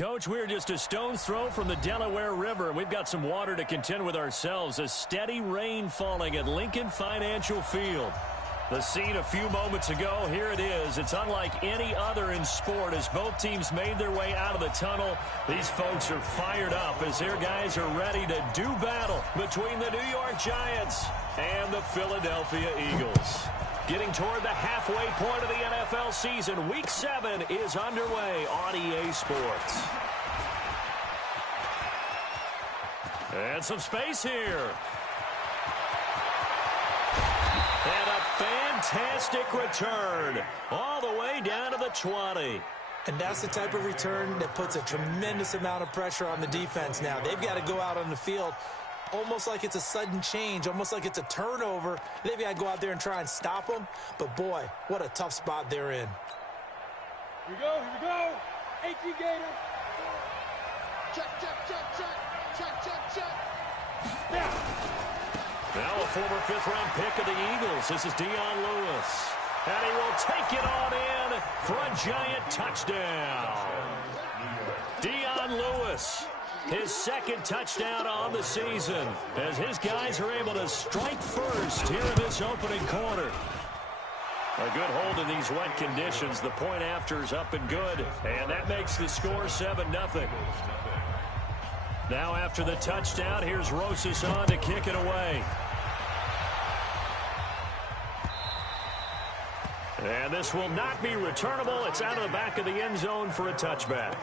Coach, we're just a stone's throw from the Delaware River, and we've got some water to contend with ourselves. A steady rain falling at Lincoln Financial Field. The scene a few moments ago, here it is. It's unlike any other in sport as both teams made their way out of the tunnel. These folks are fired up as their guys are ready to do battle between the New York Giants and the Philadelphia Eagles. Getting toward the halfway point of the NFL season, Week 7 is underway on EA Sports. And some space here. And a fantastic return all the way down to the 20. And that's the type of return that puts a tremendous amount of pressure on the defense now. They've got to go out on the field almost like it's a sudden change, almost like it's a turnover. They've got to go out there and try and stop them. But, boy, what a tough spot they're in. Here we go. 18 Gator. Check. Now a former fifth-round pick of the Eagles. This is Dion Lewis. And he will take it on in for a Giant touchdown. Dion Lewis, his second touchdown on the season, as his guys are able to strike first here in this opening quarter. A good hold in these wet conditions. The point after is up and good, and that makes the score 7-0. Now after the touchdown, here's Rosas on to kick it away. And this will not be returnable. It's out of the back of the end zone for a touchback.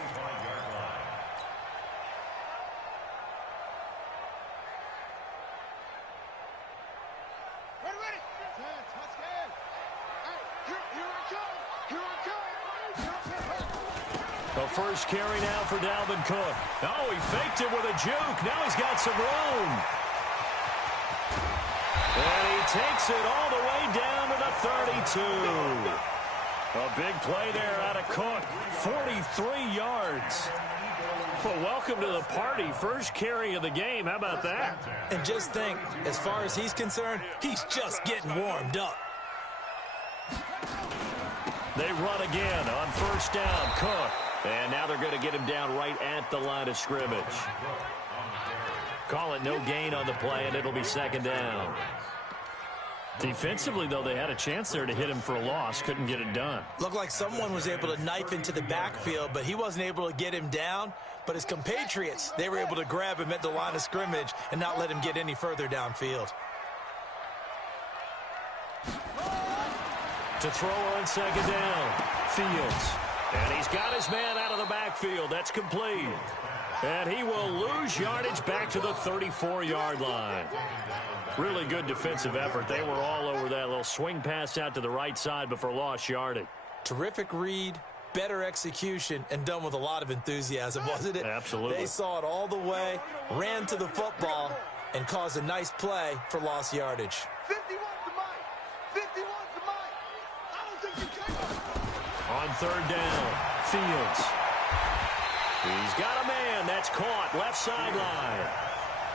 The first carry now for Dalvin Cook. Oh, he faked it with a juke. Now he's got some room. And he takes it all the way down to the 32. A big play there out of Cook. 43 yards. Well, welcome to the party. First carry of the game. How about that? And just think, as far as he's concerned, he's just getting warmed up. They run again on first down. Cook. And now they're going to get him down right at the line of scrimmage. Call it no gain on the play, and it'll be second down. Defensively, though, they had a chance there to hit him for a loss. Couldn't get it done. Looked like someone was able to knife into the backfield, but he wasn't able to get him down. But his compatriots, they were able to grab him at the line of scrimmage and not let him get any further downfield. To throw on second down, Fields. And he's got his man out of the backfield. That's complete. And he will lose yardage back to the 34-yard line. Really good defensive effort. They were all over that little swing pass out to the right side before lost yardage. Terrific read, better execution, and done with a lot of enthusiasm, wasn't it? Absolutely. They saw it all the way, ran to the football, and caused a nice play for lost yardage. 51's the mic. 51's the mic. I don't think you can. On third down, Fields. He's got a man. That's caught. Left sideline.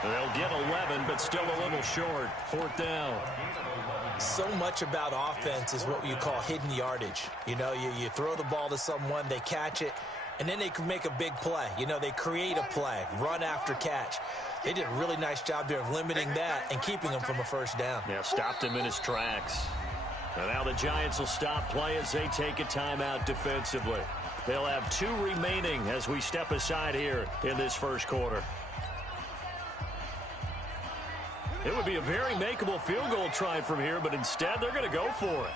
They'll get 11, but still a little short. Fourth down. So much about offense is what you call hidden yardage. You know, you throw the ball to someone, they catch it, and then they can make a big play. You know, they create a play, run after catch. They did a really nice job there of limiting that and keeping him from a first down. Yeah, stopped him in his tracks. And now the Giants will stop play as they take a timeout defensively. They'll have 2 remaining as we step aside here in this first quarter. It would be a very makeable field goal try from here, but instead they're going to go for it.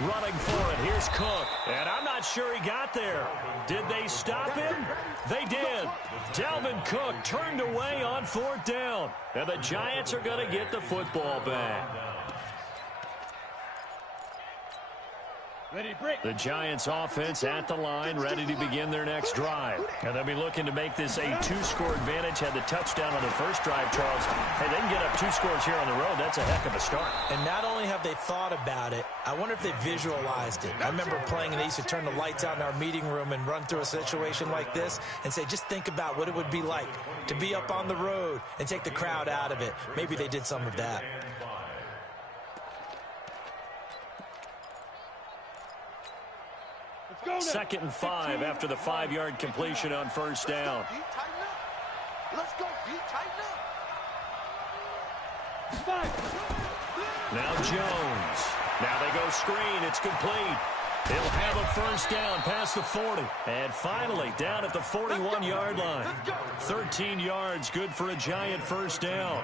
Running for it. Here's Cook. And I'm not sure he got there. Did they stop him? They did. Dalvin Cook turned away on fourth down. And the Giants are going to get the football back. The Giants offense at the line, ready to begin their next drive. And they'll be looking to make this a 2-score advantage. Had the touchdown on the first drive, Charles. Hey, they can get up 2 scores here on the road. That's a heck of a start. And not only have they thought about it, I wonder if they visualized it. I remember playing and they used to turn the lights out in our meeting room and run through a situation like this and say, just think about what it would be like to be up on the road and take the crowd out of it. Maybe they did some of that. 2nd and 5 after the 5-yard completion on first down. Let's go, D. Tighten up. Now Jones. Now they go screen. It's complete. They'll have a first down past the 40. And finally, down at the 41-yard line. 13 yards, good for a Giant first down.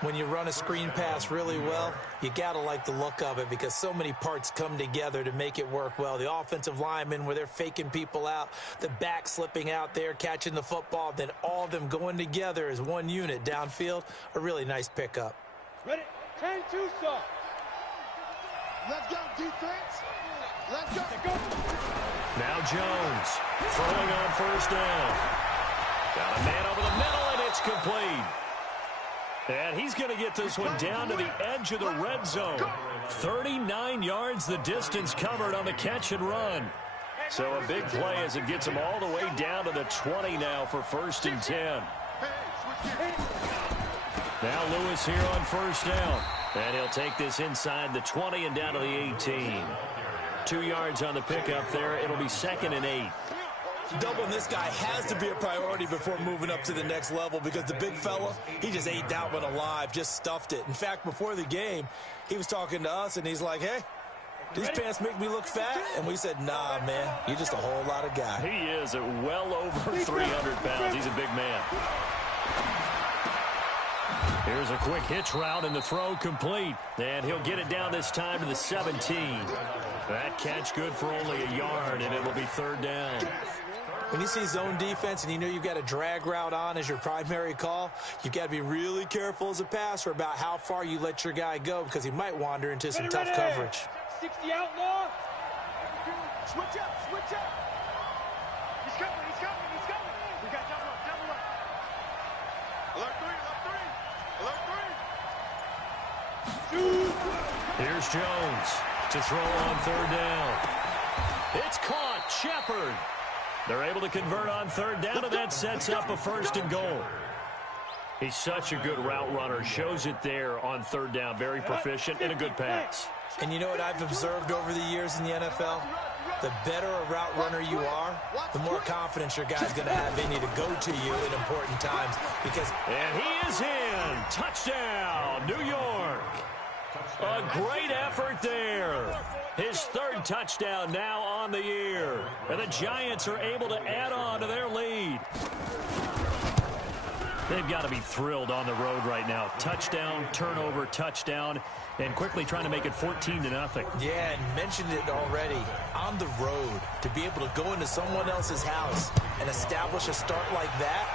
When you run a screen pass really well, you got to like the look of it because so many parts come together to make it work well. The offensive linemen, where they're faking people out, the back slipping out there, catching the football, then all of them going together as one unit downfield, a really nice pickup. Ready? 10-2, sir. Let's go, defense. Let's go. Now Jones throwing on first down. Got a man over the middle, and it's complete. And he's going to get this one down to the edge of the red zone. 39 yards the distance covered on the catch and run. So a big play as it gets him all the way down to the 20 now for 1st and 10. Now Lewis here on first down. And he'll take this inside the 20 and down to the 18. 2 yards on the pickup there. It'll be 2nd and 8. Doubling this guy has to be a priority before moving up to the next level because the big fella, he just ate that one alive, just stuffed it. In fact, before the game, he was talking to us, and he's like, hey, these pants make me look fat? And we said, nah, man, you're just a whole lot of guy. He is at well over 300 pounds. He's a big man. Here's a quick hitch route, and the throw complete. And he'll get it down this time to the 17. That catch good for only a yard, and it'll be 3rd down. When you see zone defense and you know you've got a drag route on as your primary call, you've got to be really careful as a passer about how far you let your guy go because he might wander into some tough coverage. 60 outlaw. Switch up, switch up. He's coming, he's coming, he's coming. We got double up, double up. Alert 3, alert 3. Here's Jones to throw on 3rd down. It's caught. Shepard. They're able to convert on 3rd down, and that sets up a 1st and goal. He's such a good route runner. Shows it there on 3rd down. Very proficient and a good pass. And you know what I've observed over the years in the NFL? The better a route runner you are, the more confidence your guy's going to have in you to go to you in important times. And he is in. Touchdown, New York. A great effort there. His 3rd touchdown now on the year. And the Giants are able to add on to their lead. They've got to be thrilled on the road right now. Touchdown, turnover, touchdown, and quickly trying to make it 14-0. Yeah, and mentioned it already. On the road, to be able to go into someone else's house and establish a start like that,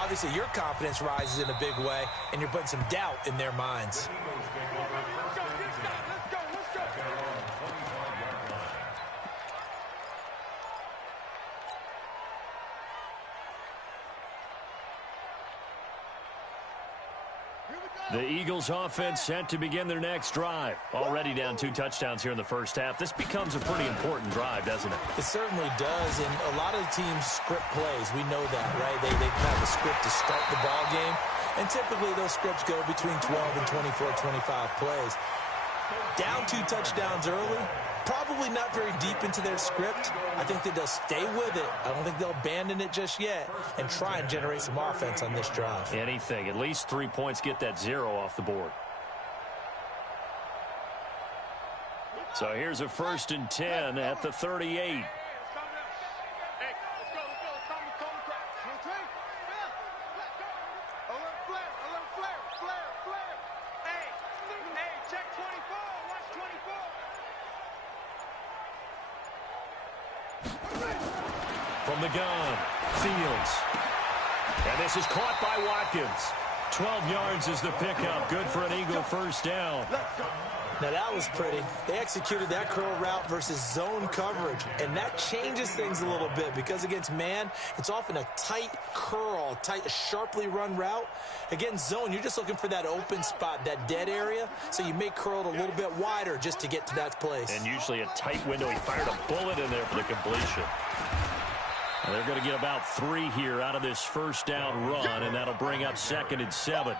obviously your confidence rises in a big way, and you're putting some doubt in their minds. The Eagles offense set to begin their next drive. Already down 2 touchdowns here in the first half. This becomes a pretty important drive, doesn't it? It certainly does, and a lot of the teams script plays. We know that, right? They have a script to start the ball game, and typically those scripts go between 12 and 24, 25 plays. Down 2 touchdowns early, probably not very deep into their script. I think that they'll stay with it. I don't think they'll abandon it just yet and try and generate some offense on this drive. Anything. At least 3 points, get that 0 off the board. So here's a 1st and 10 at the 38. From the gun, Fields. And this is caught by Watkins. 12 yards is the pickup. Good for an Eagle first down. Now that was pretty. They executed that curl route versus zone coverage, and that changes things a little bit because against man, it's often a tight curl, sharply run route. Against zone, you're just looking for that open spot, that dead area, so you make curl a little bit wider just to get to that place. And usually a tight window. He fired a bullet in there for the completion. And they're going to get about 3 here out of this first down run, and that'll bring up 2nd and 7.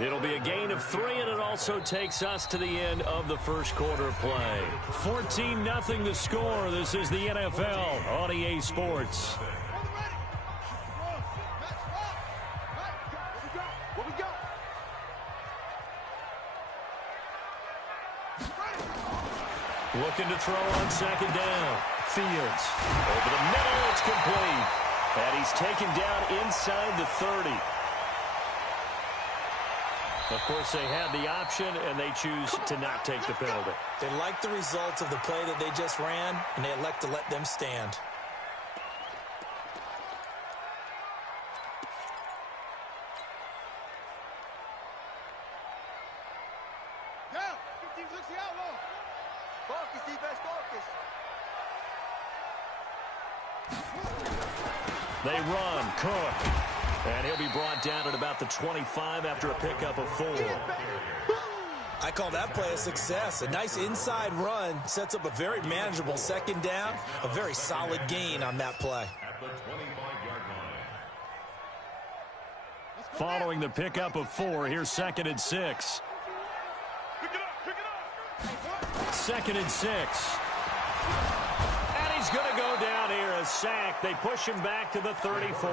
It'll be a gain of 3, and it also takes us to the end of the first quarter play. 14-0 the score. This is the NFL on EA Sports. Looking to throw on second down. Fields. Over the middle, it's complete. And he's taken down inside the 30. Of course, they had the option, and they choose to not take the penalty. They like the results of the play that they just ran, and they elect to let them stand. Focus, defense, focus. They run. Cook. And he'll be brought down at about the 25 after a pickup of 4. I call that play a success. A nice inside run sets up a very manageable second down. A very solid gain on that play. Following the pickup of 4, here's 2nd and 6. Pick it up. 2nd and 6. And he's going to go down here, a sack. They push him back to the 34.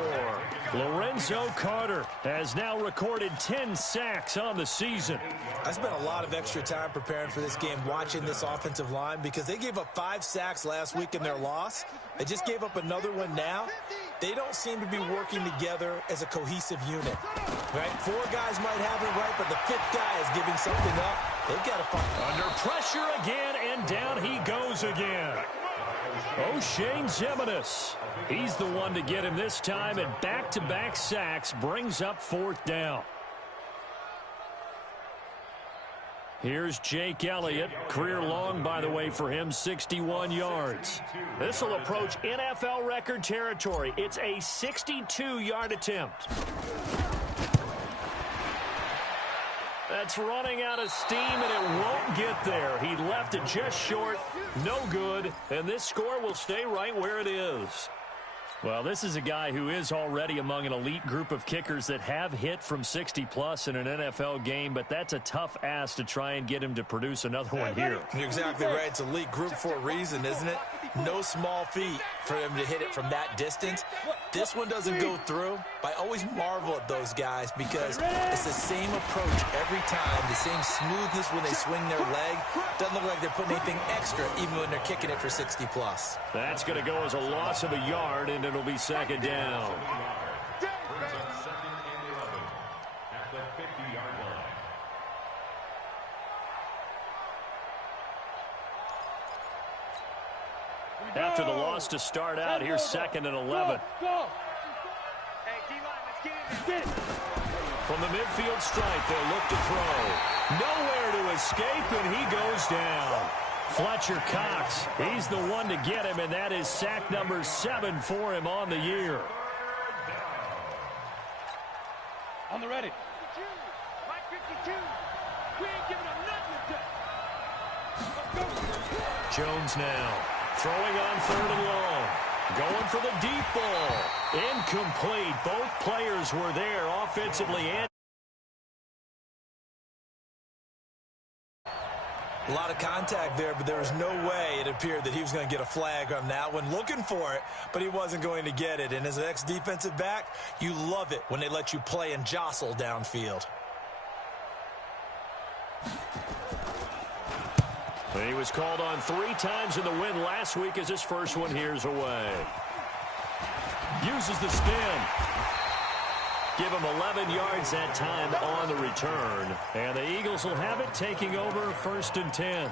Lorenzo Carter has now recorded 10 sacks on the season. I spent a lot of extra time preparing for this game, watching this offensive line, because they gave up 5 sacks last week in their loss. They just gave up another one now. They don't seem to be working together as a cohesive unit. Right? 4 guys might have it right, but the 5th guy is giving something up. They've got to find. Under pressure again, and down he goes again. O'Shane Ximines. He's the one to get him this time, and back-to-back sacks brings up 4th down. Here's Jake Elliott. Career long, by the way, for him, 61 yards. This will approach NFL record territory. It's a 62-yard attempt. That's running out of steam, and it won't get there. He left it just short. No good, and this score will stay right where it is. Well, this is a guy who is already among an elite group of kickers that have hit from 60-plus in an NFL game, but that's a tough ask to try and get him to produce another one here. You're exactly right. It's elite group for a reason, isn't it? No small feat for him to hit it from that distance. This one doesn't go through. I always marvel at those guys because it's the same approach every time, the same smoothness when they swing their leg. Doesn't look like they're putting anything extra even when they're kicking it for 60-plus. That's going to go as a loss of a yard, and it'll be 2nd down. After the loss to start out, here's 2nd and 11. From the midfield stripe, they'll look to throw. Nowhere to escape, and he goes down. Fletcher Cox, he's the one to get him, and that is sack number 7 for him on the year. On the ready. Mike 52. We ain't giving him nothing. Jones now throwing on 3rd and long. Going for the deep ball. Incomplete. Both players were there offensively and a lot of contact there, but there was no way it appeared that he was going to get a flag on that one. Looking for it, but he wasn't going to get it. And as an ex-defensive back, you love it when they let you play and jostle downfield. he was called on 3 times in the win last week as his first one here's away. Uses the spin. Give him 11 yards that time on the return. And the Eagles will have it, taking over 1st and 10.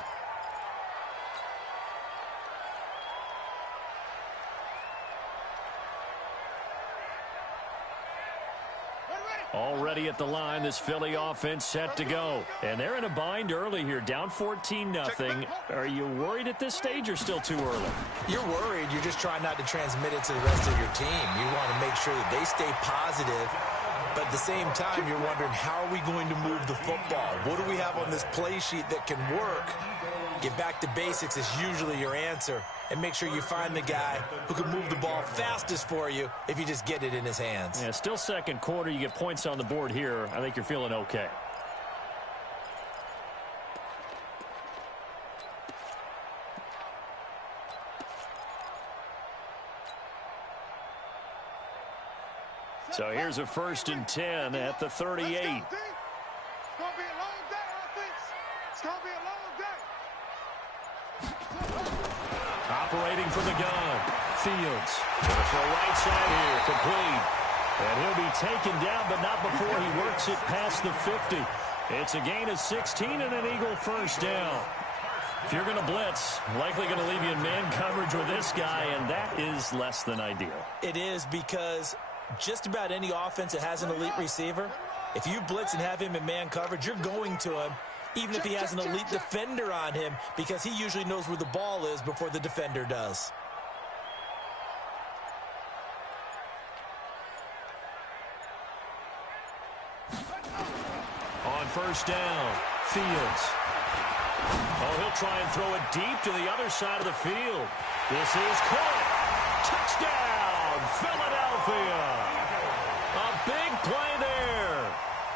Already at the line, this Philly offense set to go. And they're in a bind early here, down 14-0. Are you worried at this stage or still too early? You're worried. You're just trying not to transmit it to the rest of your team. You want to make sure that they stay positive. But at the same time, you're wondering, how are we going to move the football? What do we have on this play sheet that can work? Get back to basics is usually your answer. And make sure you find the guy who can move the ball fastest for you if you just get it in his hands. Yeah, still second quarter. You get points on the board here. I think you're feeling okay. So here's a 1st and 10 at the 38. It's going to be a long day, offense. It's going to be a long day. Operating from the gun. Fields. Gonna throw right side here. Complete. And he'll be taken down, but not before he works it past the 50. It's a gain of 16 and an Eagle 1st down. If you're going to blitz, likely going to leave you in man coverage with this guy, and that is less than ideal. It is, because just about any offense that has an elite receiver, if you blitz and have him in man coverage, you're going to him, even if he has an elite defender on him, because he usually knows where the ball is before the defender does. On 1st down, Fields. Oh, he'll try and throw it deep to the other side of the field. This is caught. Touchdown, Philadelphia. A big play there.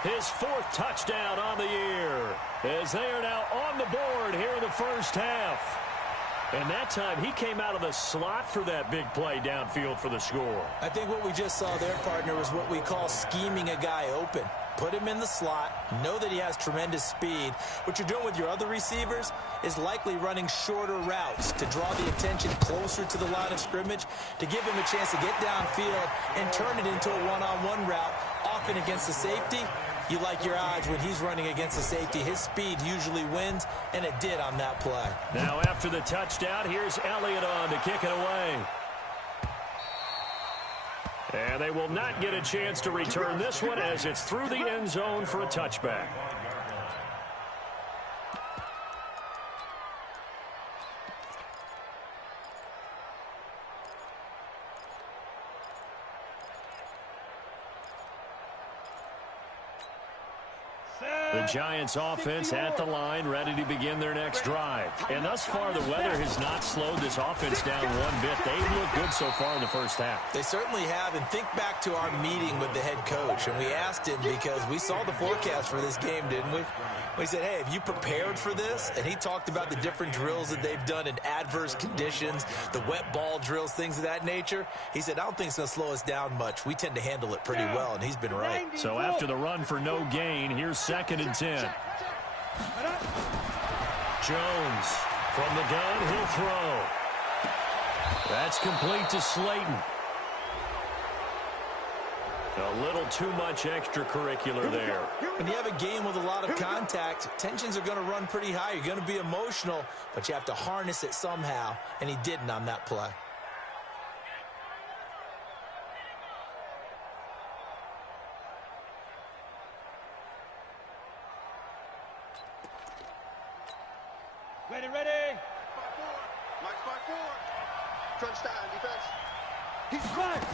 His 4th touchdown on the year, as they are now on the board here in the 1st half. And that time, he came out of the slot for that big play downfield for the score. I think what we just saw there, partner, was what we call scheming a guy open. Put him in the slot, know that he has tremendous speed. What you're doing with your other receivers is likely running shorter routes to draw the attention closer to the line of scrimmage, to give him a chance to get downfield and turn it into a one-on-one route, often against the safety. You like your odds when he's running against the safety. His speed usually wins, and it did on that play. Now after the touchdown, here's Elliott on to kick it away. And they will not get a chance to return this one, as it's through the end zone for a touchback. The Giants offense at the line, ready to begin their next drive. And thus far, the weather has not slowed this offense down one bit. They've looked good so far in the 1st half. They certainly have, and think back to our meeting with the head coach, and we asked him, because we saw the forecast for this game, didn't we? We said, hey, have you prepared for this? And he talked about the different drills that they've done in adverse conditions, the wet ball drills, things of that nature. He said, I don't think it's going to slow us down much. We tend to handle it pretty well, and he's been right. So after the run for no gain, here's 2nd and 10. Jones from the gun, he'll throw. That's complete to Slayton. A little too much extracurricular there. When you have a game with a lot of contact, tensions are going to run pretty high. You're going to be emotional, but you have to harness it somehow, and he didn't on that play. Ready. 5-4. Mike's 5-4. Crunch time, defense. He's crying.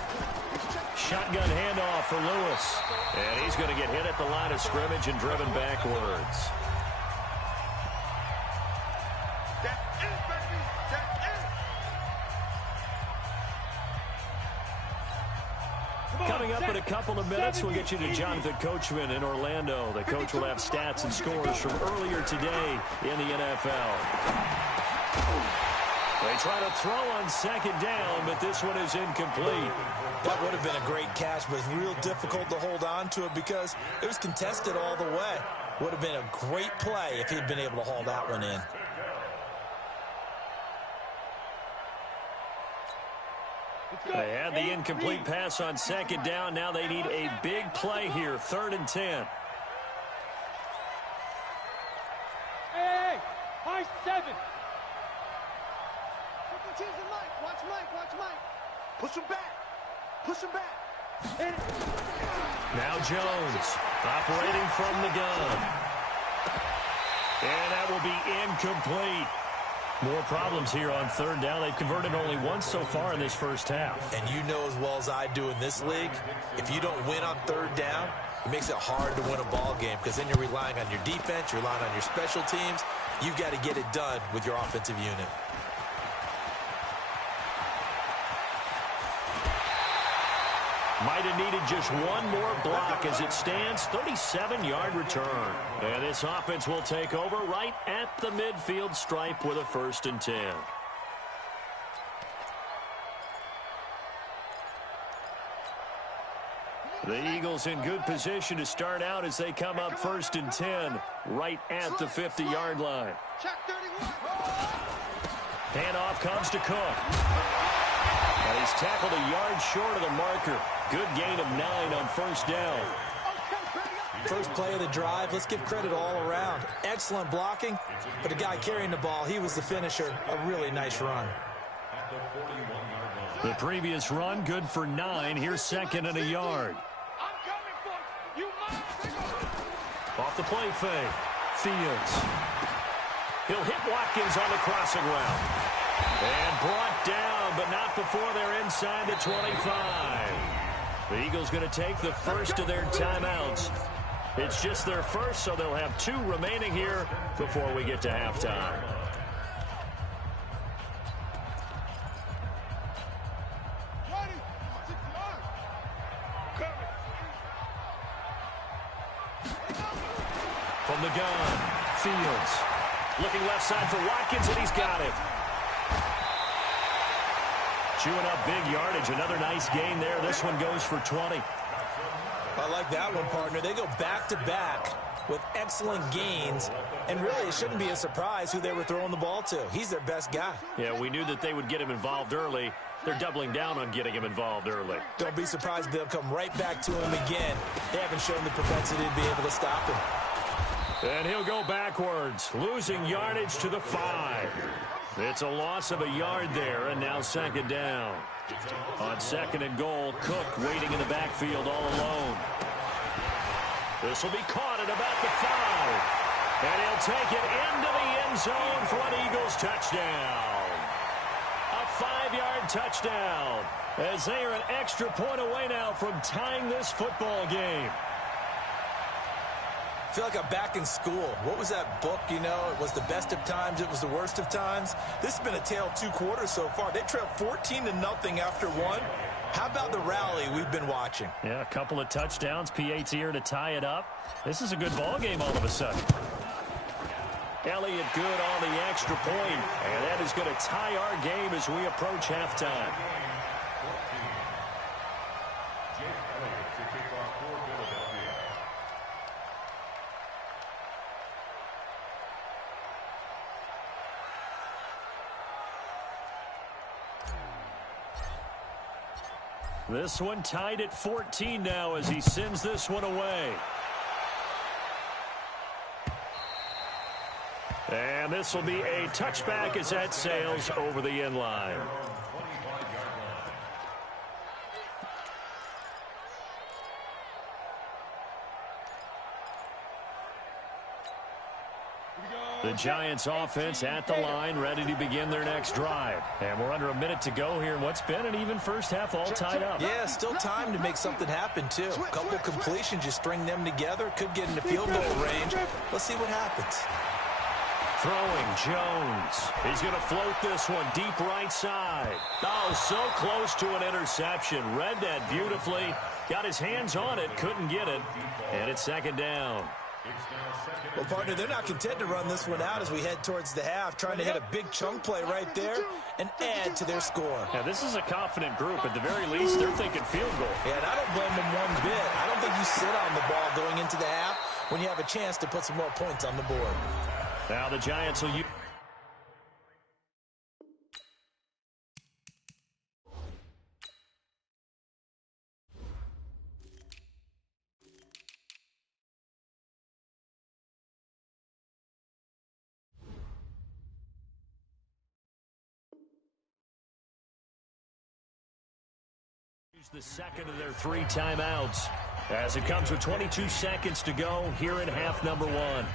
Shotgun handoff for Lewis. And he's going to get hit at the line of scrimmage and driven backwards. That's it, baby. That's it. Coming up in a couple of minutes, we'll get you to Jonathan Coachman in Orlando. The coach will have stats and scores from earlier today in the NFL. They try to throw on 2nd down, but this one is incomplete. That would have been a great catch, but it's real difficult to hold on to it because it was contested all the way. Would have been a great play if he'd been able to haul that one in. They had the incomplete pass on 2nd down. Now they need a big play here, 3rd and 10. Hey, high 7. Watch Mike. Push him back. Now Jones operating from the gun. And that will be incomplete. More problems here on 3rd down. They've converted only once so far in this 1st half. And you know as well as I do in this league, if you don't win on 3rd down, it makes it hard to win a ball game because then you're relying on your defense, you're relying on your special teams. You've got to get it done with your offensive unit. Might have needed just one more block as it stands. 37-yard return. And this offense will take over right at the midfield stripe with a 1st and 10. The Eagles in good position to start out as they come up 1st and 10, right at the 50-yard line. Check 31. Handoff comes to Cook. And he's tackled a yard short of the marker. Good gain of 9 on 1st down. First play of the drive, let's give credit all around. Excellent blocking, but the guy carrying the ball, he was the finisher. A really nice run. The previous run, good for 9. Here's 2nd and a yard. Off the play fake. Fields. He'll hit Watkins on the crossing route. And brought down, but not before they're inside the 25. The Eagles going to take the first of their timeouts. It's just their first, so they'll have 2 remaining here before we get to halftime. From the gun, Fields. Looking left side for Watkins, and he's got it. Chewing up big yardage. Another nice gain there. This one goes for 20. I like that one, partner. They go back-to-back with excellent gains, and really it shouldn't be a surprise who they were throwing the ball to. He's their best guy. Yeah, we knew that they would get him involved early. They're doubling down on getting him involved early. Don't be surprised if they'll come right back to him again. They haven't shown the propensity to be able to stop him. And he'll go backwards, losing yardage to the 5. It's a loss of a yard there, and now 2nd down. On 2nd and goal, Cook waiting in the backfield all alone. This will be caught at about the 5. And he'll take it into the end zone for an Eagles touchdown. A 5-yard touchdown, as they are an extra point away now from tying this football game. I feel like I'm back in school. What was that book, you know? It was the best of times. It was the worst of times. This has been a tale of 2 quarters so far. They trailed 14-0 after 1. How about the rally we've been watching? Yeah, a couple of touchdowns. PAT here to tie it up. This is a good ball game all of a sudden. Elliott good on the extra point, and that is going to tie our game as we approach halftime. This one tied at 14 now as he sends this one away. And this will be a touchback as that sails over the end line. The Giants offense at the line, ready to begin their next drive. And we're under a minute to go here in what's been an even first half, all tied up. Yeah, still time to make something happen, too. A couple completions, just string them together. Could get into field goal range. Let's see what happens. Throwing, Jones. He's going to float this one deep right side. Oh, so close to an interception. Read that beautifully. Got his hands on it, couldn't get it. And it's 2nd down. Well, partner, they're not content to run this one out as we head towards the half, trying to hit a big chunk play right there and add to their score. Now, this is a confident group. At the very least, they're thinking field goal. Yeah, and I don't blame them one bit. I don't think you sit on the ball going into the half when you have a chance to put some more points on the board. Now the Giants will use... the second of their 3 timeouts as it comes with 22 seconds to go here in half number 1.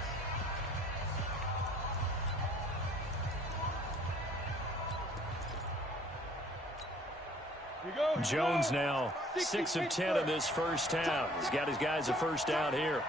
Jones now 6 of 10 in this first half. He's got his guys a first down here.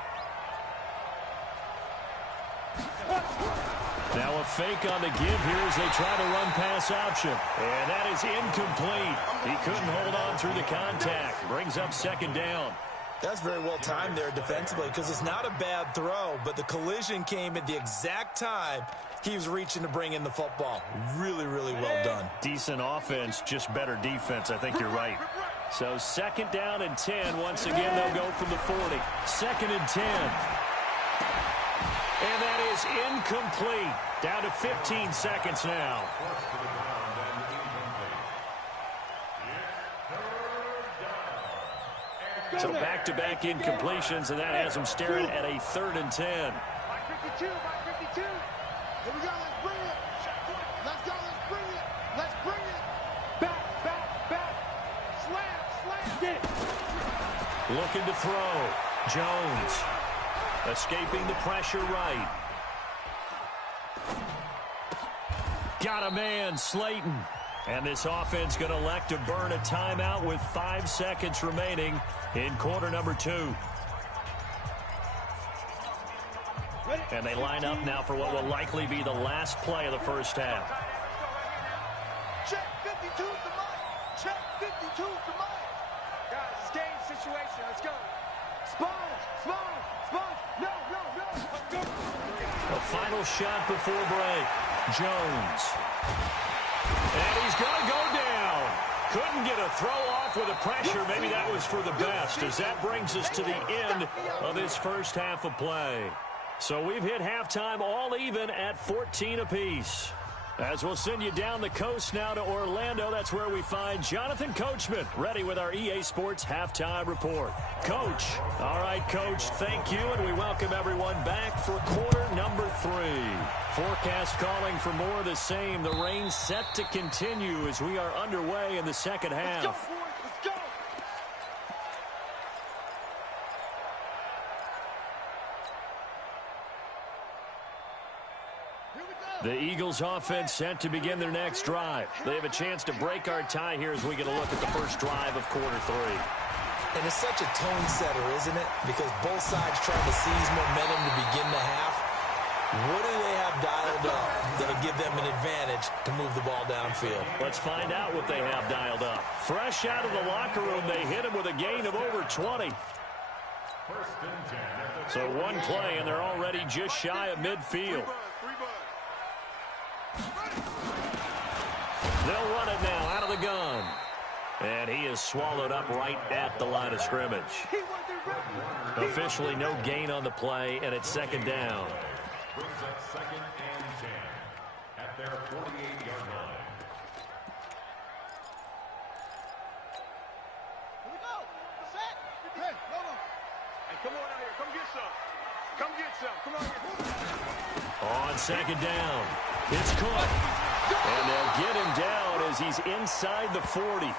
Now a fake on the give here as they try to run pass option. And that is incomplete. He couldn't hold on through the contact. Brings up 2nd down. That's very well timed there defensively because it's not a bad throw, but the collision came at the exact time he was reaching to bring in the football. Really, really well done. Decent offense, just better defense. I think you're right. So 2nd down and 10. Once again, they'll go from the 40. 2nd and 10. And that is incomplete. Down to 15 seconds now. So back-to-back incompletions, and that has them staring at a 3rd and 10. By 52, by 52. Here we go, let's bring it. Let's go, let's bring it. Let's bring it. Back, back, back. Slam, slam. Get it. Looking to throw. Jones. Escaping the pressure right. Got a man, Slayton. And this offense going to elect to burn a timeout with 5 seconds remaining in quarter number 2. And they line up now for what will likely be the last play of the first half. Check 52 to Mike. Check 52 to Mike. Guys, it's game situation. Let's go. Sponge, sponge, sponge. No, no, no. Let's go. The final shot before break. Jones. And he's going to go down. Couldn't get a throw off with the pressure. Maybe that was for the best, as that brings us to the end of this first half of play. So we've hit halftime all even at 14 apiece. As we'll send you down the coast now to Orlando, that's where we find Jonathan Coachman, ready with our EA Sports Halftime Report. Coach. All right, Coach, thank you, and we welcome everyone back for quarter number 3. Forecast calling for more of the same. The rain set to continue as we are underway in the second half. Let's go, boys. Let's go. The Eagles offense set to begin their next drive. They have a chance to break our tie here as we get a look at the first drive of quarter 3. And it's such a tone setter, isn't it? Because both sides trying to seize momentum to begin the half. What do they have dialed up that'll give them an advantage to move the ball downfield? Let's find out what they have dialed up. Fresh out of the locker room, they hit him with a gain of over 20. So one play, and they're already just shy of midfield. They'll run it now out of the gun. And he is swallowed up right at the line of scrimmage. Officially no gain on the play, and it's 2nd down. Brings up 2nd and 10 at their 48-yard line. Here we go. Set. Hey, Lobo. Hey, come on out here. Come get some. Come get some. Come on here. On 2nd down, it's Cook. And they'll get him down as he's inside the 40.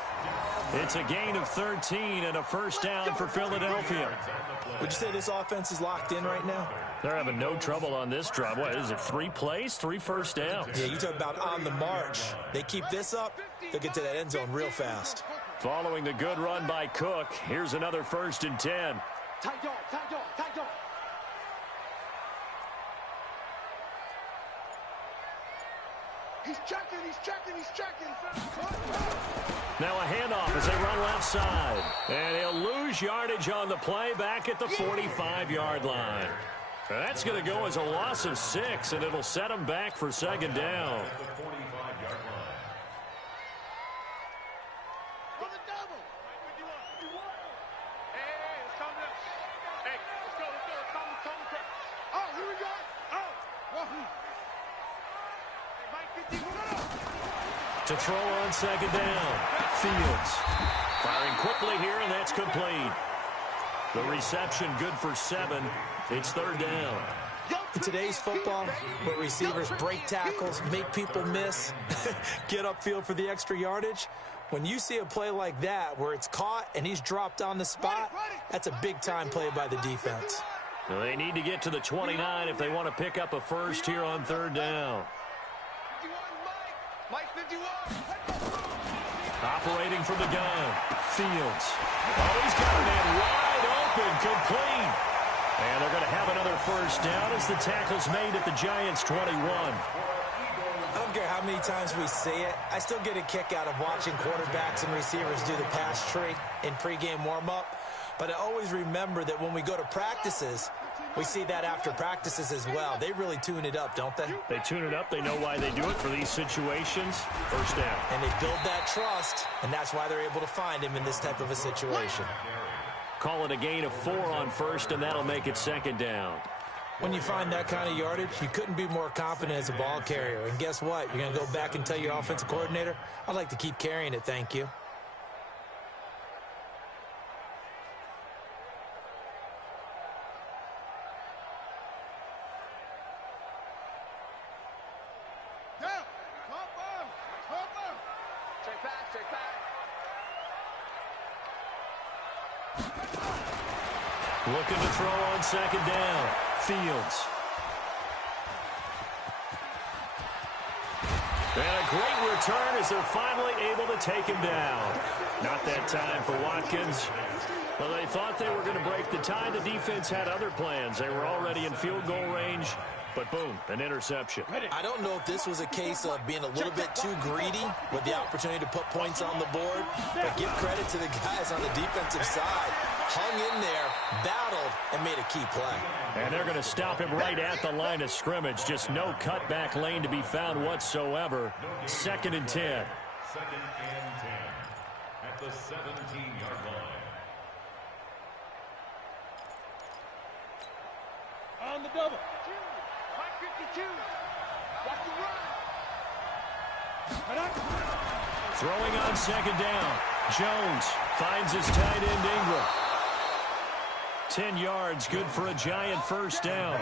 It's a gain of 13 and a first down for Philadelphia. Would you say this offense is locked in right now? They're having no trouble on this drive. What is it, 3 plays, 3 first downs? Yeah, you talk about on the march. They keep this up, they'll get to that end zone real fast. Following the good run by Cook, here's another 1st and 10. Tight dog, tight dog, tight dog. He's checking, he's checking, he's checking. Now a handoff as they run left side. And he'll lose yardage on the play back at the 45-yard line. That's going to go as a loss of 6, and it'll set him back for 2nd down. To throw on 2nd down. Fields firing quickly here, and that's complete. The reception good for 7. It's 3rd down. In today's football, where receivers break tackles, make people miss, get upfield for the extra yardage, when you see a play like that where it's caught and he's dropped on the spot, that's a big-time play by the defense. They need to get to the 29 if they want to pick up a first here on 3rd down. Operating from the gun. Fields. Oh, he's got a man wide open, complete. And they're going to have another first down as the tackle's made at the Giants' 21. I don't care how many times we see it. I still get a kick out of watching quarterbacks and receivers do the pass tree in pregame warm-up. But I always remember that when we go to practices, We see that after practices as well. They really tune it up, don't they? They tune it up. They know why they do it for these situations. First down. And they build that trust, and that's why they're able to find him in this type of a situation. Call it a gain of 4 on first, and that'll make it second down. When you find that kind of yardage, you couldn't be more confident as a ball carrier. And guess what? You're going to go back and tell your offensive coordinator, I'd like to keep carrying it, thank you. Looking to throw on second down. Fields. And a great return as they're finally able to take him down. Not that time for Watkins. Well, they thought they were going to break the tie. The defense had other plans. They were already in field goal range. But boom, an interception. I don't know if this was a case of being a little bit too greedy with the opportunity to put points on the board, but give credit to the guys on the defensive side. Hung in there, battled, and made a key play. And they're going to stop him right at the line of scrimmage. Just no cutback lane to be found whatsoever. 2nd and 10. 2nd and 10 at the 17-yard line. On the double. 52. Watch the run. Throwing on second down. Jones finds his tight end Ingram. 10 yards, good for a giant first down.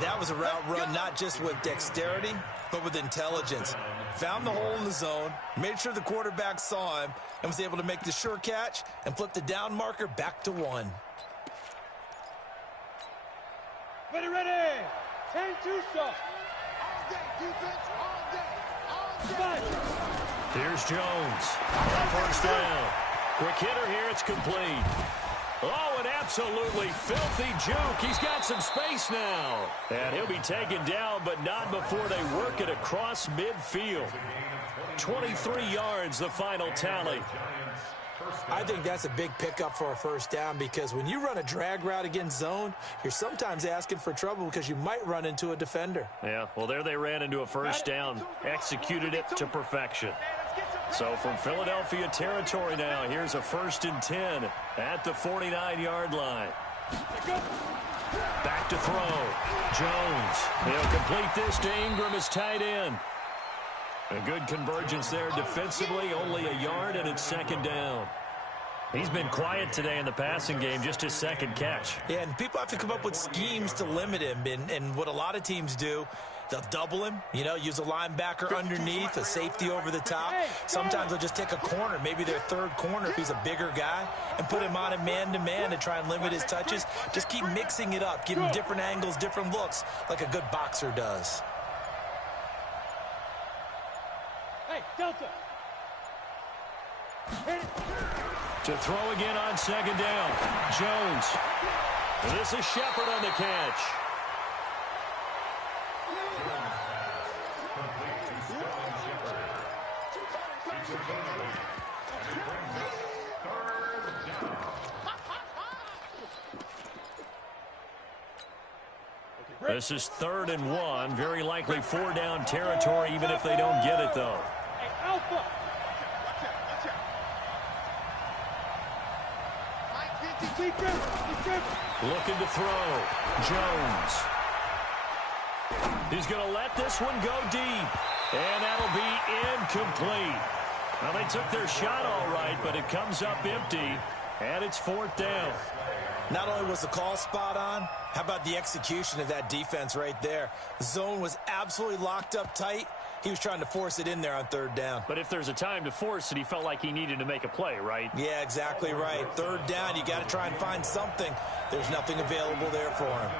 That was a route run not just with dexterity, but with intelligence. Found the hole in the zone, made sure the quarterback saw him, and was able to make the sure catch and flip the down marker back to 1. Ready. 10-2 stop. All day, defense, all day. Here's Jones. First down. Quick hitter here, it's complete. Oh, an absolutely filthy juke. He's got some space now. And he'll be taken down, but not before they work it across midfield. 23 yards, the final tally. I think that's a big pickup for a first down because when you run a drag route against zone, you're sometimes asking for trouble because you might run into a defender. Yeah, well, there they ran into a first down, executed it to perfection. So from Philadelphia territory now, here's a 1st and 10 at the 49-yard line. Back to throw. Jones. He'll complete this to Ingram as tight end. A good convergence there defensively, only a yard, and it's second down. He's been quiet today in the passing game, just his second catch. Yeah, and people have to come up with schemes to limit him, and what a lot of teams do, they'll double him, use a linebacker underneath, a safety over the top. Sometimes they'll just take a corner, maybe their third corner if he's a bigger guy, and put him on a man-to-man to try and limit his touches. Just keep mixing it up, give him different angles, different looks, like a good boxer does. Hey, Delta. To throw again on second down. Jones. And this is Shepard on the catch. This is 3rd and 1. Very likely 4-down territory, even if they don't get it, though. Hey, Alpha. Looking to throw. Jones. He's going to let this one go deep. And that'll be incomplete. Well, they took their shot all right, but it comes up empty. And it's 4th down. Not only was the call spot on, how about the execution of that defense right there? The zone was absolutely locked up tight. He was trying to force it in there on 3rd down. But if there's a time to force it, he felt like he needed to make a play, right? Yeah, exactly right. 3rd down, you got to try and find something. There's nothing available there for him.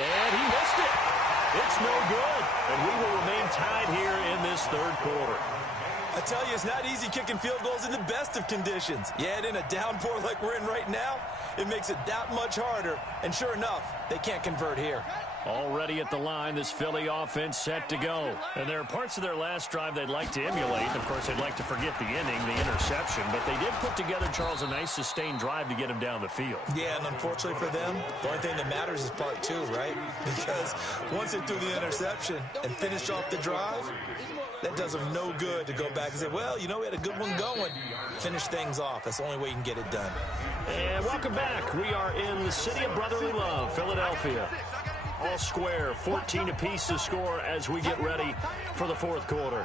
And he missed it. It's no good. And we will remain tied here in this 3rd quarter. I tell you, it's not easy kicking field goals in the best of conditions. Yet in a downpour like we're in right now, it makes it that much harder. And sure enough, they can't convert here. Already at the line, this Philly offense set to go. And there are parts of their last drive they'd like to emulate. Of course, they'd like to forget the inning, the interception. But they did put together, Charles, a nice sustained drive to get him down the field. Yeah, and unfortunately for them, the only thing that matters is part two, right? Because once they threw the interception and finished off the drive, that does them no good to go back and say, well, you know, we had a good one going. Finish things off. That's the only way you can get it done. And welcome back. We are in the city of brotherly love, Philadelphia. All square, 14 apiece to score as we get ready for the fourth quarter.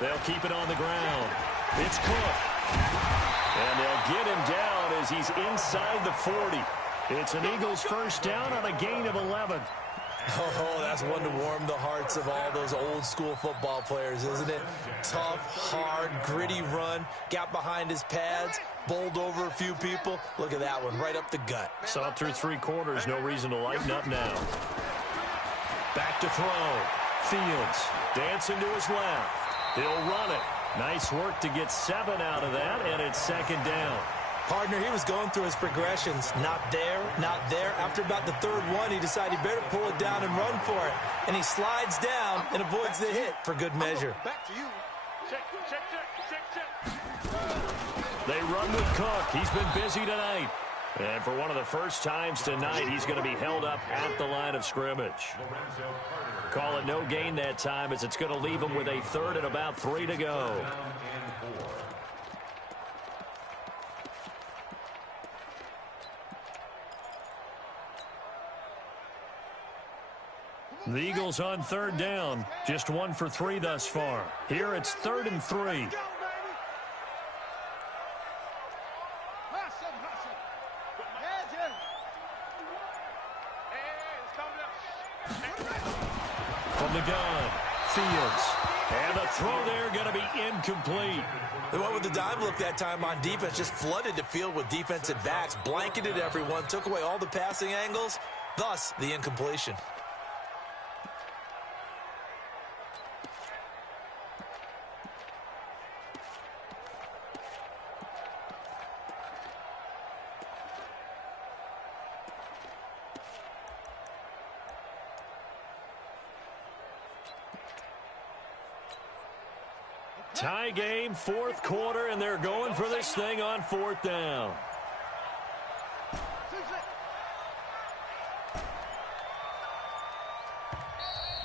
They'll keep it on the ground. It's Cook. And they'll get him down as he's inside the 40. It's an Eagles first down on a gain of 11. Oh, that's one to warm the hearts of all those old school football players, isn't it? Tough, hard, gritty run, got behind his pads, bowled over a few people. Look at that one, right up the gut. Saw it through three quarters, no reason to lighten up now. Back to throw. Fields dancing to his left. He'll run it. Nice work to get 7 out of that, and it's second down. Partner, he was going through his progressions. Not there, not there. After about the third one, he decided he better pull it down and run for it. And he slides down and avoids the hit for good measure. Back to you. Check. They run with Cook. He's been busy tonight. And for one of the first times tonight, he's going to be held up at the line of scrimmage. Call it no gain that time as it's going to leave him with a third and about 3 to go. The Eagles on third down, just 1 for 3 thus far. Here it's 3rd and 3. From the gun, Fields. And the throw there going to be incomplete. They went with the dime look that time on defense, just flooded the field with defensive backs, blanketed everyone, took away all the passing angles, thus the incompletion. Tie game, fourth quarter, and they're going for this thing on 4th down.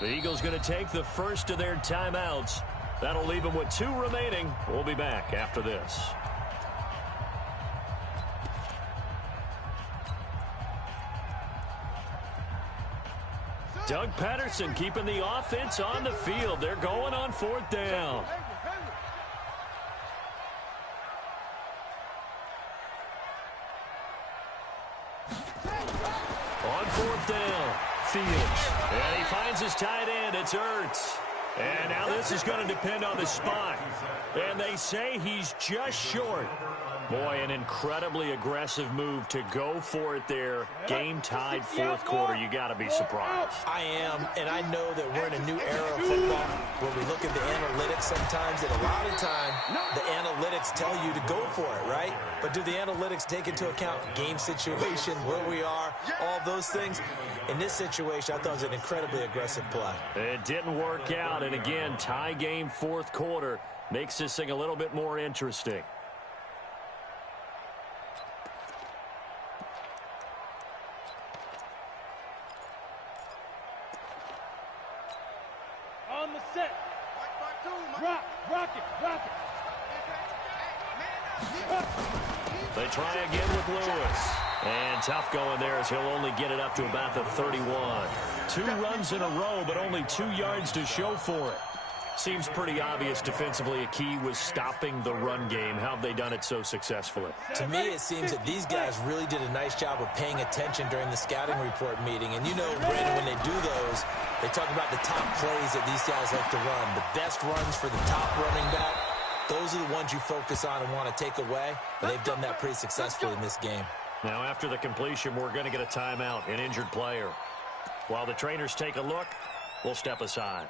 The Eagles going to take the first of their timeouts. That'll leave them with 2 remaining. We'll be back after this. Doug Patterson keeping the offense on the field. They're going on 4th down. On 4th down, Fields. And he finds his tight end. It's Ertz. And now this is going to depend on the spot. And they say he's just short. Boy, an incredibly aggressive move to go for it there. Game tied, fourth quarter. You got to be surprised. I am, and I know that we're in a new era of football where we look at the analytics sometimes, and a lot of time the analytics tell you to go for it, right? But do the analytics take into account game situation, where we are, all those things? In this situation, I thought it was an incredibly aggressive play. It didn't work out, and again, tie game, fourth quarter. Makes this thing a little bit more interesting. On the set. Rock it. They try again with Lewis. And tough going there as he'll only get it up to about the 31. 2 runs in a row, but only 2 yards to show for it. Seems pretty obvious defensively a key was stopping the run game. How have they done it so successfully? To me, it seems that these guys really did a nice job of paying attention during the scouting report meeting. And you know, Brandon, when they do those, they talk about the top plays that these guys like to run. The best runs for the top running back. Those are the ones you focus on and want to take away. And they've done that pretty successfully in this game. Now, after the completion, we're going to get a timeout, an injured player. While the trainers take a look, we'll step aside.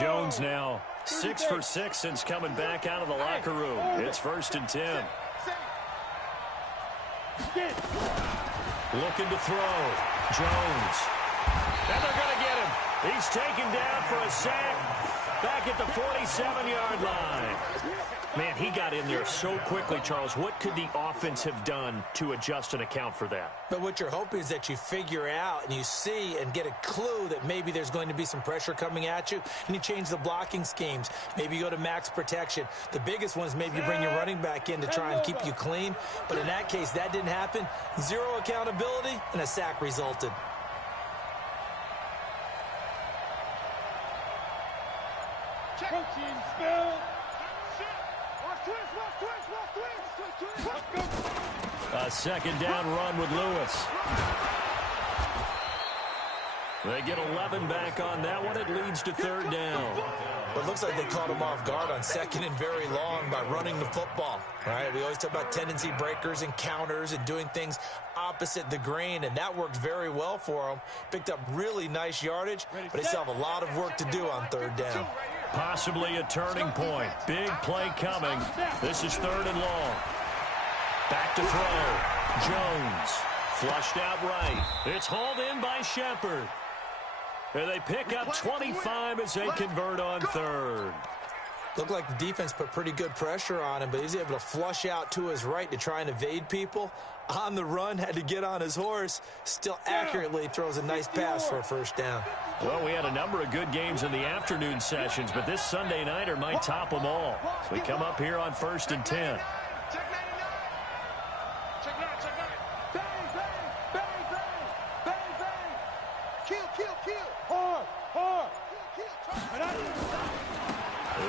Jones now 6 for 6 since coming back out of the locker room. It's 1st and 10. Looking to throw. Jones. And they're going to get him. He's taken down for a sack back at the 47-yard line. Man, he got in there so quickly, Charles. What could the offense have done to adjust and account for that? But what you're hoping is that you figure out and you see and get a clue that maybe there's going to be some pressure coming at you, and you change the blocking schemes. Maybe you go to max protection. The biggest one is maybe you bring your running back in to try and keep you clean. But in that case, that didn't happen. Zero accountability, and a sack resulted. Coaching spell. A 2nd down run with Lewis. They get 11 back on that one. It leads to 3rd down. But it looks like they caught him off guard on 2nd and very long by running the football. Right? We always talk about tendency breakers and counters and doing things opposite the grain, and that worked very well for them. Picked up really nice yardage, but they still have a lot of work to do on 3rd down. Possibly a turning point. Big play coming. This is 3rd and long. Back to throw. Jones. Flushed out right. It's hauled in by Shepard. And they pick up 25 as they convert on 3rd. Looked like the defense put pretty good pressure on him, but he's able to flush out to his right to try and evade people. On the run, had to get on his horse. Still accurately throws a nice pass for a 1st down. Well, we had a number of good games in the afternoon sessions, but this Sunday nighter might top them all. So we come up here on 1st and 10. Check 99. Check 9, check 9. Bang, bang, bang, bang, bang, bang. Kill, kill, kill. Hard, hard. Kill, kill.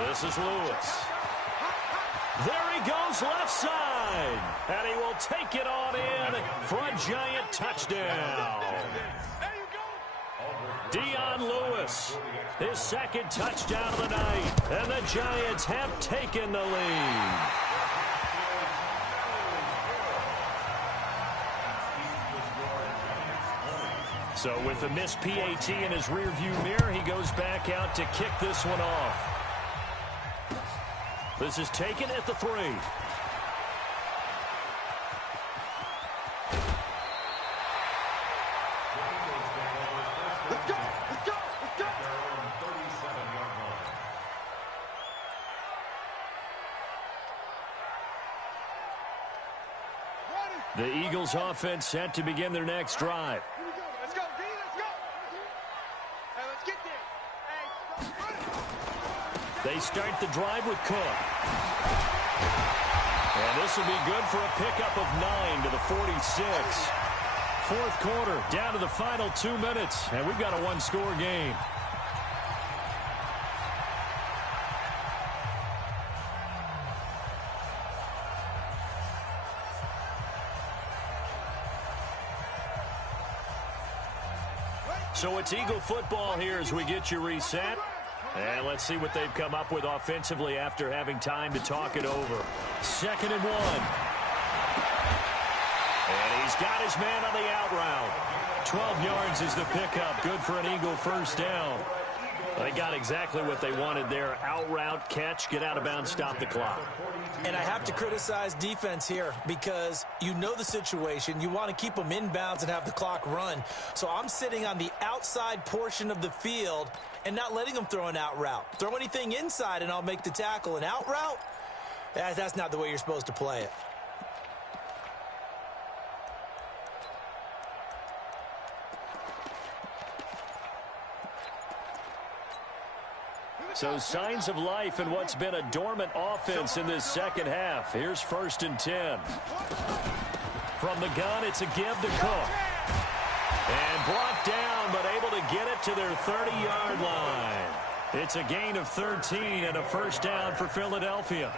This is Lewis. There he goes left side. And he will take it on in for a giant touchdown. Dion Lewis, his 2nd touchdown of the night. And the Giants have taken the lead. So with the missed PAT in his rearview mirror, he goes back out to kick this one off. This is taken at the 3. Let's go, let's go, let's go. The Eagles offense set to begin their next drive. Here we go. Let's go, D, let's go. Hey, let's get there. Hey, They start the drive with Cook. And this will be good for a pickup of 9 to the 46. 4th quarter, down to the final 2 minutes, and we've got a 1-score game. So it's Eagle football here as we get you reset. And let's see what they've come up with offensively after having time to talk it over. 2nd and 1. And he's got his man on the out route. 12 yards is the pickup. Good for an Eagle 1st down. They got exactly what they wanted there. Out route, catch, get out of bounds, stop the clock. And I have to criticize defense here because you know the situation. You want to keep them inbounds and have the clock run. So I'm sitting on the outside portion of the field and not letting them throw an out route. Throw anything inside and I'll make the tackle. An out route? That's not the way you're supposed to play it. So signs of life in what's been a dormant offense in this 2nd half. Here's 1st and 10. From the gun, it's a give to Cook. And brought down, but able to get it to their 30-yard line. It's a gain of 13 and a 1st down for Philadelphia.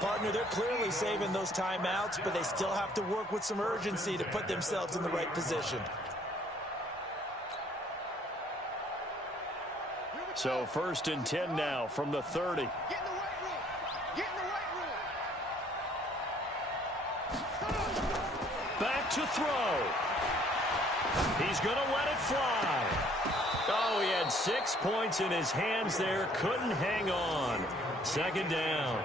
Partner, they're clearly saving those timeouts, but they still have to work with some urgency to put themselves in the right position. So 1st and 10 now from the 30. Get in the weight room. Get in the weight room. Back to throw. He's going to let it fly. Oh, he had 6 points in his hands there. Couldn't hang on. Second down.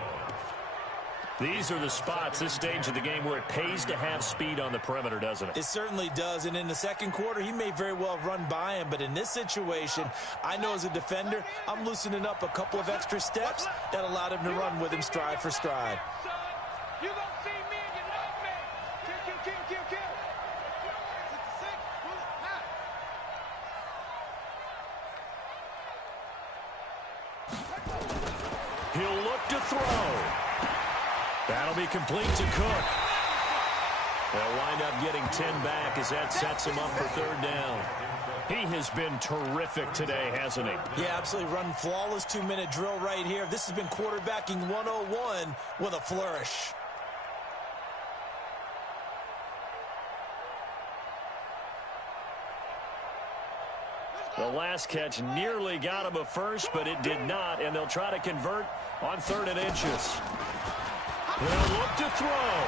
These are the spots, this stage of the game, where it pays to have speed on the perimeter, doesn't it? It certainly does, and in the second quarter, he may very well run by him, but in this situation, I know as a defender, I'm loosening up a couple of extra steps that allowed him to run with him stride for stride. You gonna see me and you love me. Kill. He'll look to throw. That'll be complete to Cook. They'll wind up getting 10 back as that sets him up for third down. He has been terrific today, hasn't he? Yeah, absolutely. Run flawless 2-minute drill right here. This has been quarterbacking 101 with a flourish. The last catch nearly got him a first, but it did not, and they'll try to convert on 3rd and inches. They'll look to throw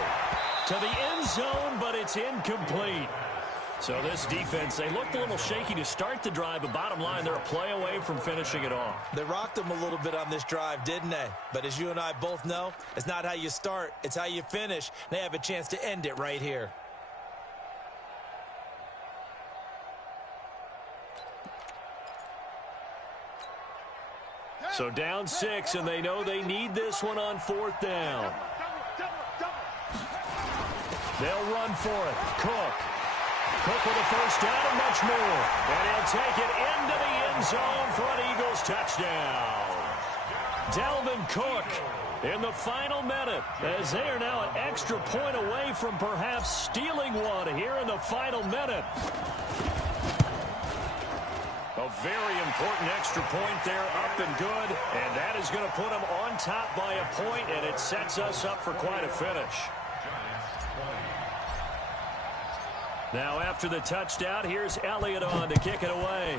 to the end zone, but it's incomplete. So this defense, they looked a little shaky to start the drive, but bottom line, they're a play away from finishing it off. They rocked him a little bit on this drive, didn't they? But as you and I both know, it's not how you start, it's how you finish. They have a chance to end it right here. So down 6, and they know they need this one on 4th down. They'll run for it. Cook with a first down and much more. And he'll take it into the end zone for an Eagles touchdown. Dalvin Cook in the final minute, as they are now an extra point away from perhaps stealing one here in the final minute. A very important extra point there, up and good. And that is going to put them on top by a point, and it sets us up for quite a finish. Now after the touchdown, here's Elliott on to kick it away.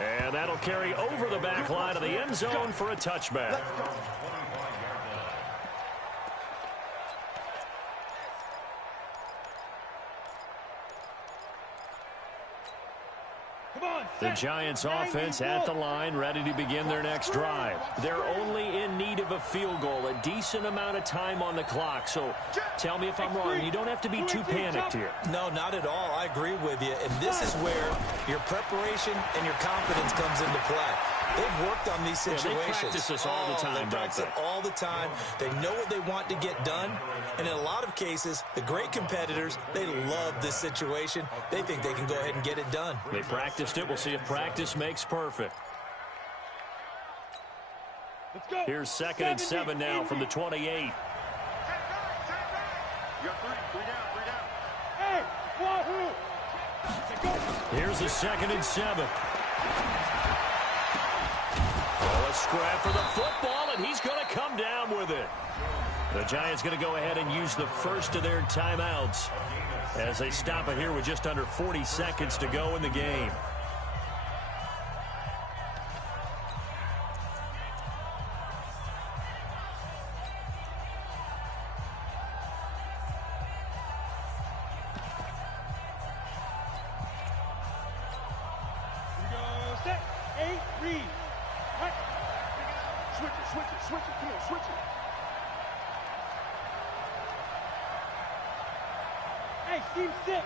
And that'll carry over the back line of the end zone for a touchback. The Giants offense at the line, ready to begin their next drive. They're only in need of a field goal, a decent amount of time on the clock. So tell me if I'm wrong. You don't have to be too panicked here. No, not at all. I agree with you. And this is where your preparation and your confidence comes into play. They've worked on these situations. Yeah, they practice this all the time, they practice it all the time. They know what they want to get done. And in a lot of cases, the great competitors, they love this situation. They think they can go ahead and get it done. They practiced it. We'll see if practice makes perfect. Let's go. Here's 2nd and 7 now from the 28. You got three down. Hey, wahoo! Here's a 2nd and 7. Oh, a scrap for the football, and he's going to come down with it. The Giants going to go ahead and use the first of their timeouts as they stop it here with just under 40 seconds to go in the game. Switch it. Come on, switch it. Hey, team six.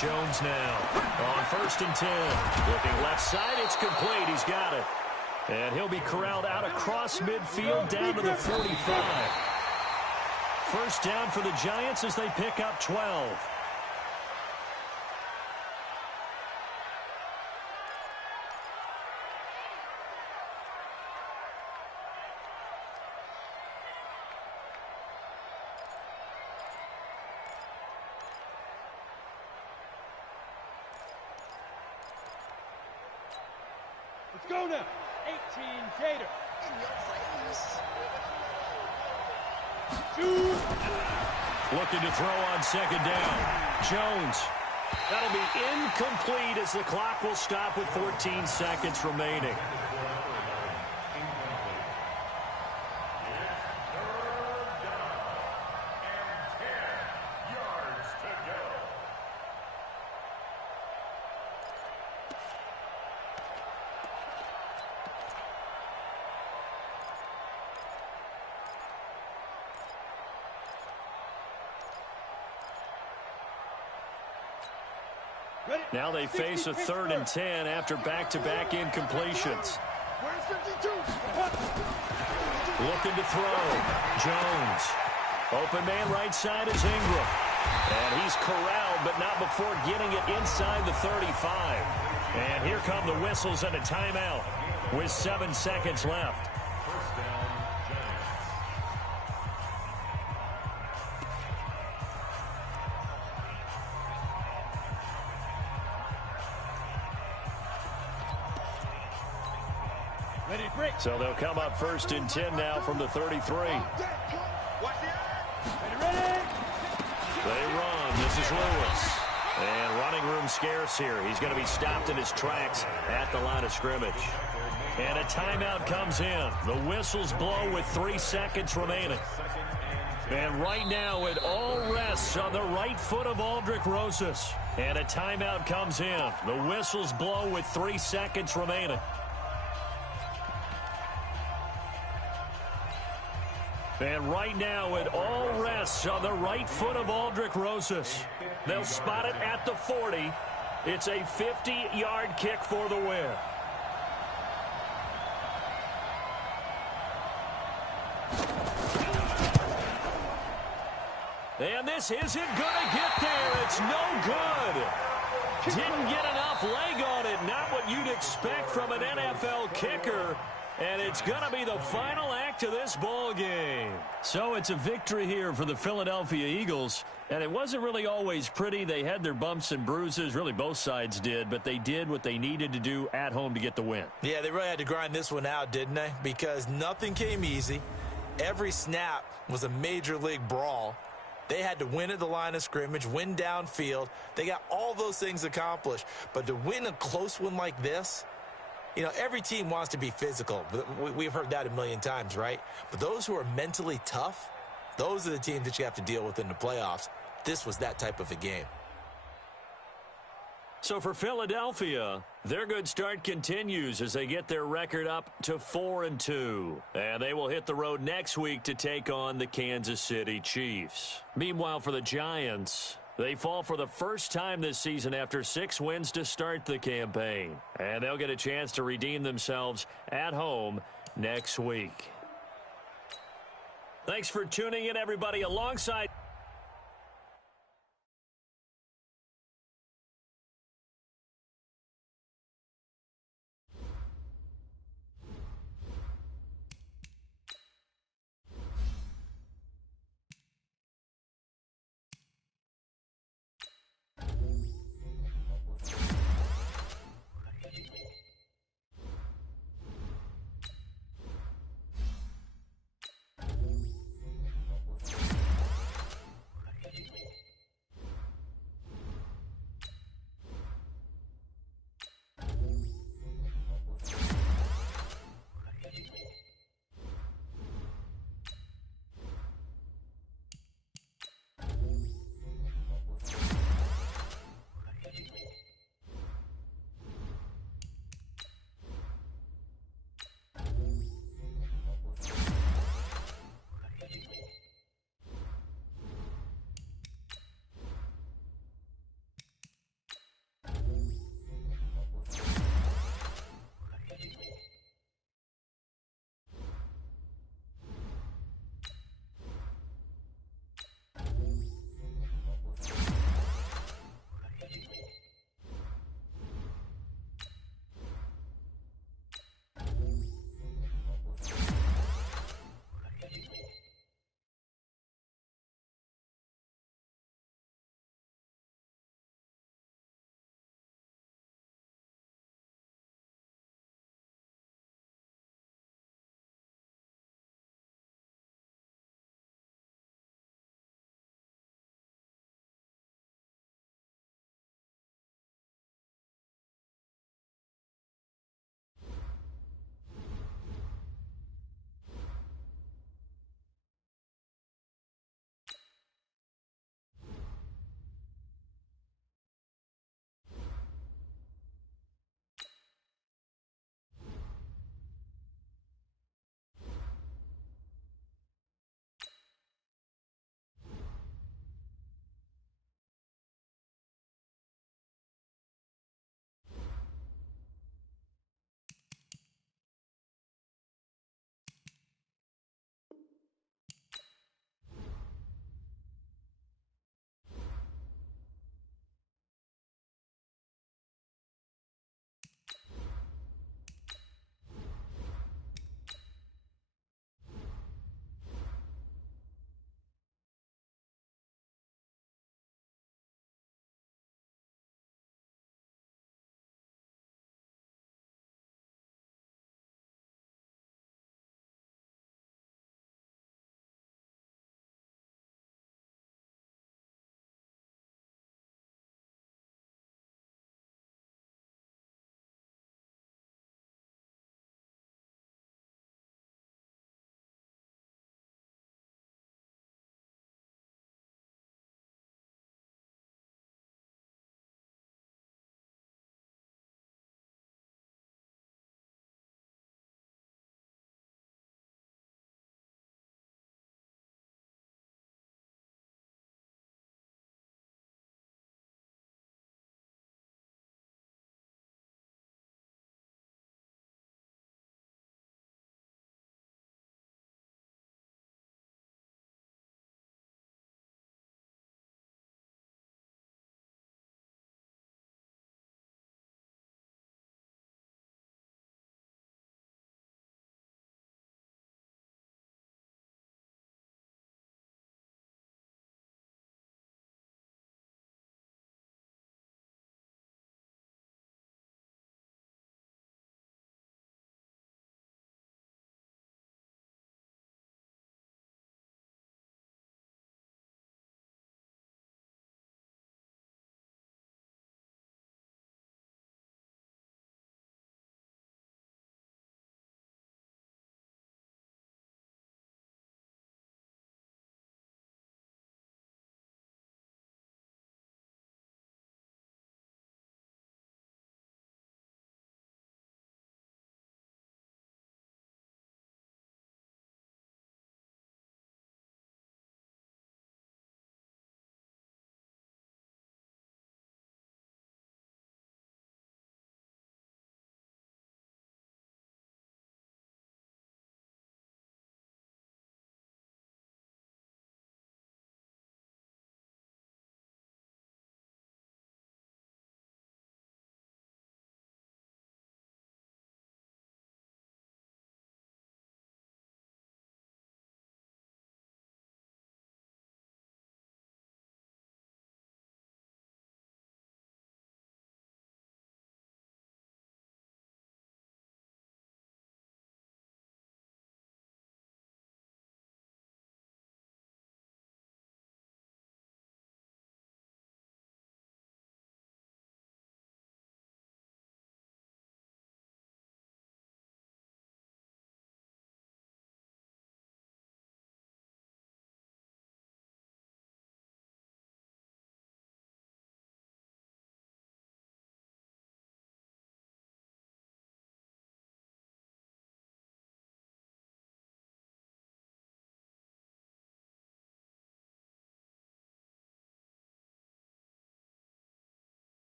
Jones now on 1st and 10. Looking left side, it's complete. He's got it. And he'll be corralled out across midfield down to the 45. First down for the Giants as they pick up 12. Let's go now. 18, Tater. Looking to throw on 2nd down. Jones. That'll be incomplete as the clock will stop with 14 seconds remaining. Now they face a 3rd and 10 after back-to-back incompletions. Where's 52? Looking to throw. Jones. Open man right side is Ingram. And he's corralled, but not before getting it inside the 35. And here come the whistles and a timeout with 7 seconds left. First down, Giants. Ready, break. So they'll come up 1st and 10 now from the 33. Watch the eye. Ready. They run. This is Lewis. And running room scarce here. He's going to be stopped in his tracks at the line of scrimmage. And a timeout comes in. The whistles blow with 3 seconds remaining. And right now it all rests on the right foot of Aldrick Rosas. And a timeout comes in. The whistles blow with 3 seconds remaining. And right now it all rests on the right foot of Aldrick Rosas. They'll spot it at the 40. It's a 50-yard kick for the win. And this isn't going to get there. It's no good. Didn't get enough leg on it. Not what you'd expect from an NFL kicker. And it's going to be the final act of this ball game. So it's a victory here for the Philadelphia Eagles. And it wasn't really always pretty. They had their bumps and bruises. Really, both sides did. But they did what they needed to do at home to get the win. Yeah, they really had to grind this one out, didn't they? Because nothing came easy. Every snap was a major league brawl. They had to win at the line of scrimmage, win downfield. They got all those things accomplished. But to win a close one like this, you know, every team wants to be physical. We've heard that a million times, right? But those who are mentally tough, those are the teams that you have to deal with in the playoffs. This was that type of a game. So for Philadelphia, their good start continues as they get their record up to 4-2. And they will hit the road next week to take on the Kansas City Chiefs. Meanwhile, for the Giants, they fall for the first time this season after 6 wins to start the campaign. And they'll get a chance to redeem themselves at home next week. Thanks for tuning in, everybody, alongside